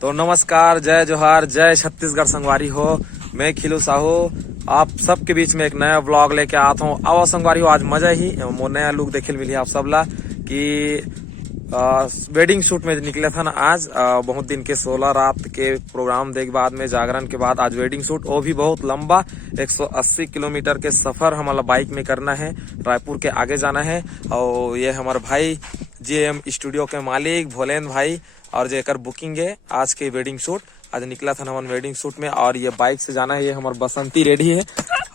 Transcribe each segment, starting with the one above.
तो नमस्कार, जय जोहार, जय छत्तीसगढ़ संगवारी हो। मैं खिलू साहू आप सबके बीच में एक नया व्लॉग लेके आता हूँ। आओ संगवारी हो, आज मजा ही मोर नया लुक देखे मिली आप सबला कि वेडिंग शूट में निकले था ना आज। बहुत दिन के 16 रात के प्रोग्राम देख बाद में जागरण के बाद आज वेडिंग शूट, वो भी बहुत लंबा 180 किलोमीटर के सफर हमारा बाइक में करना है। रायपुर के आगे जाना है। और ये हमारे भाई जेएम स्टूडियो के मालिक भोलेन भाई और जेकर बुकिंग है आज के वेडिंग शूट। आज निकला था हमारे वेडिंग शूट में और ये बाइक से जाना है। ये हमारे बसंती रेडी है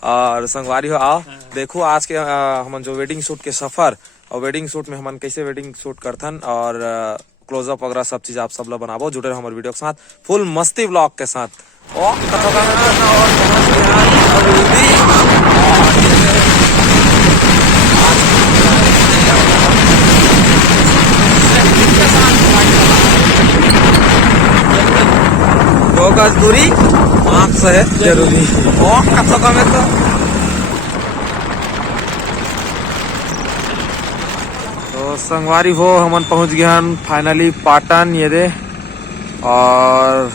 और संगवारी हो आओ देखो आज के हम जो वेडिंग शूट के सफर और वेडिंग शूट में हम कैसे वेडिंग शूट करथन और क्लोजअप वगैरह सब चीज आप सब लोग बनाबो। जुड़े रहो हमारे वीडियो के साथ फुल मस्ती व्लॉग के साथ। दो गज दूरी मास्क है जरूरी। तो संगवारी हो हमन पहुंच गए हैं फाइनली पाटन ये दे। और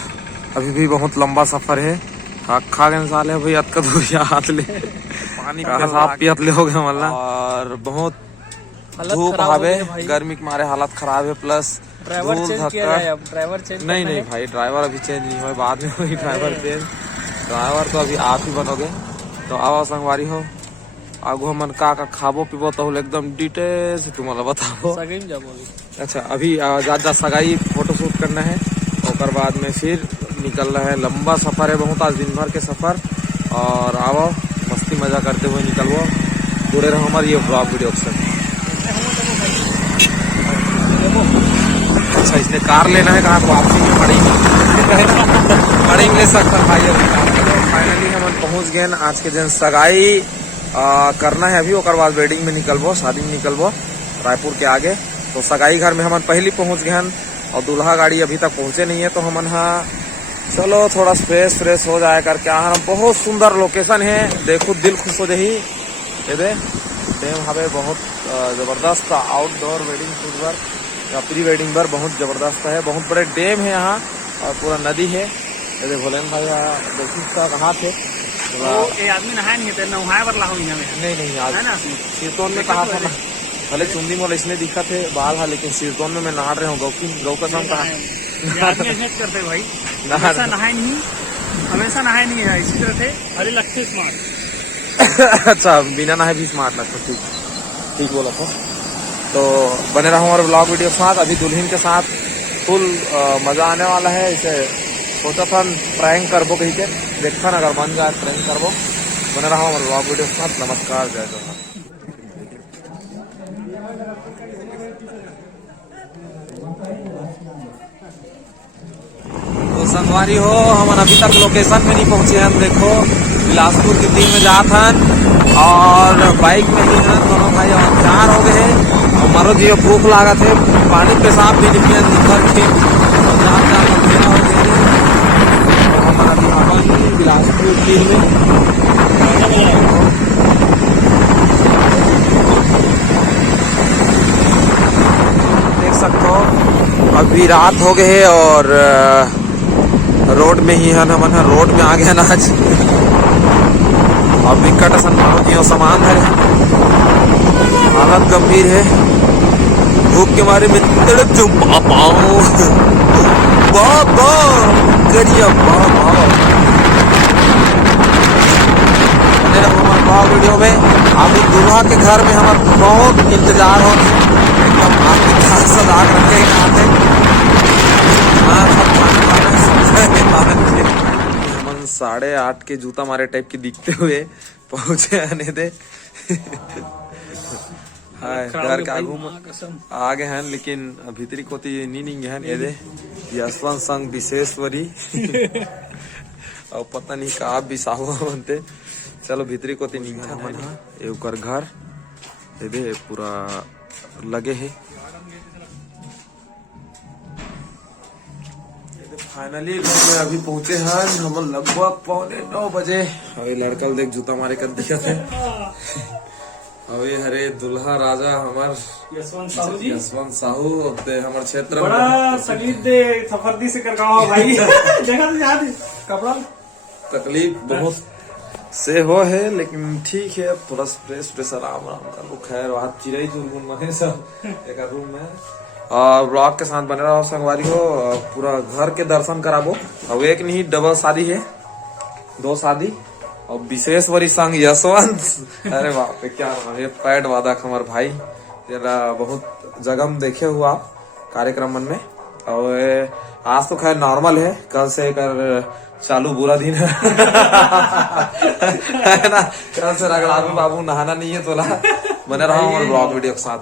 अभी भी बहुत लंबा सफर है। खा गए साल है भाई अतका दूरिया हाथ ले पानी साफ पियत ले हो गए मतलब। और बहुत धूप हवे, गर्मी के मारे हालत खराब है। प्लस ड्राइवर चेंज किया जाए अब। ड्राइवर चेंज नहीं भाई, ड्राइवर अभी चेंज नहीं हुआ, बाद में हुई ड्राइवर चेंज। ड्राइवर तो अभी आप ही बनोगे। तो आओ संगवारी हो आगू हमन का खाबो पीबो तो एकदम डिटेल से तुम्हारा बताओ। अच्छा अभी ज्यादा सगाई फोटो शूट करना है और बाद में फिर निकलना है। लंबा सफर है बहुत, आज दिन भर के सफर। और आओ मस्ती मजा करते हुए निकलवो। जुड़े रहो हमारे ये ब्लॉग वीडियो से। अच्छा इसने कार लेना है, कहाँ वापसी में पड़ी ले सकता भाई। फाइनली हम पहुंच गए आज के दिन सगाई करना है अभी, और बाद वेडिंग में निकलबो, शादी में निकलबो रायपुर के आगे। तो सगाई घर में हम पहले पहुंच गए और दूल्हा गाड़ी अभी तक पहुंचे नहीं है। तो हमन चलो थोड़ा फ्रेश हो जाए करके हम। बहुत सुंदर लोकेशन है, देखो दिल खुश हो जाही। ये दे डेम हवे बहुत जबरदस्त आउटडोर वेडिंग शूट पर या प्री वेडिंग पर बहुत जबरदस्त है। बहुत बड़े डैम है यहाँ और पूरा नदी है। ये भोलेन भाई देखिए कहाँ थे। तो आदमी नहाए नहीं थे, नहाए पर लाओ नहीं आज है ना सिरतोन में कहा था ना। भले चुंदी मोल इसने दिखा थे बाल है, लेकिन सिरतोन में मैं नहा रहे हूँ। गौ का नाम कहा करते भाई हमेशा नहाए नहीं है इसी तरह थे। अरे लगते स्मार्ट अच्छा बिना नहाए भी स्मार्ट लगता। ठीक बोला था। तो बने रहो हमारे ब्लॉग वीडियो के साथ। अभी दुल्हन के साथ फुल मजा आने वाला है। इसे सोचा था प्रैंक करबो कहीं के, देखा ना अगर बन जाए प्रैंक करबो। बने रहो हमारे ब्लॉग वीडियो के साथ। नमस्कार, जय जोहार। तो संगवारी हो हम अभी तक लोकेशन में नहीं पहुंचे हैं। देखो बिलासपुर के दिन में जात हन और बाइक में ही हैं दोनों भाई। और 4 हो गए हैं। हमारो जी भूख लागत है, पानी पेशाब भी नहीं पिया दिन भर के। हम अभी बिलासपुर दिन में देख सकते हो अभी रात हो गए और रोड में ही है हम। रोड में आ गए ना आज। अब विकट संभालो सामान है, हालत गंभीर है। भूख के मारे में तड़प जो वीडियो में अभी दूल्हा के घर में हमारा बहुत इंतजार हो। एकदम आपके सदा रखे आते 8:30 के जूता मारे टाइप के दिखते हुए पहुंचे आने दे। घर का आगे हैं, लेकिन भीतरी को नहीं है। ये दे यशवंत संघ विशेषवरी और पता नहीं का भी साहू बनते। चलो भीतरी को नहीं है मन। एक घर ये दे पूरा लगे है। फाइनली में अभी पहुंचे हैं हम लगभग 8:45 बजे। अभी लड़का देख जूता मारे कर दिया थे अभी हरे दुल्हा राजा हमार यशवंत साहू जी यशवंत साहू ते हमार क्षेत्र बड़ा सलीब दे सफरदी से करकाओ भाई जगह से याद कपड़ा तकलीफ बहुत से हो है, लेकिन ठीक है, थोड़ा स्ट्रेस आराम आराम कर लो। खैर वहाँ चिड़ई चुलबुल मने सब एक रूम में और ब्लॉग के साथ बने रहो संगवारी हो। पूरा घर के दर्शन कराबो। अब एक नहीं डबल शादी है, 2 शादी और विशेष वरी संग यशवंत। अरे बाप रे क्या नाम है, पैड वादक हमार भाई तेरा बहुत जगह देखे हुआ कार्यक्रम में। और आज तो खैर नॉर्मल है, कल से कर चालू बुरा दिन है है ना। कल से रगड़ा बाबू नहाना नहीं है तोला। बने रहा हमारे ब्लॉग वीडियो के साथ।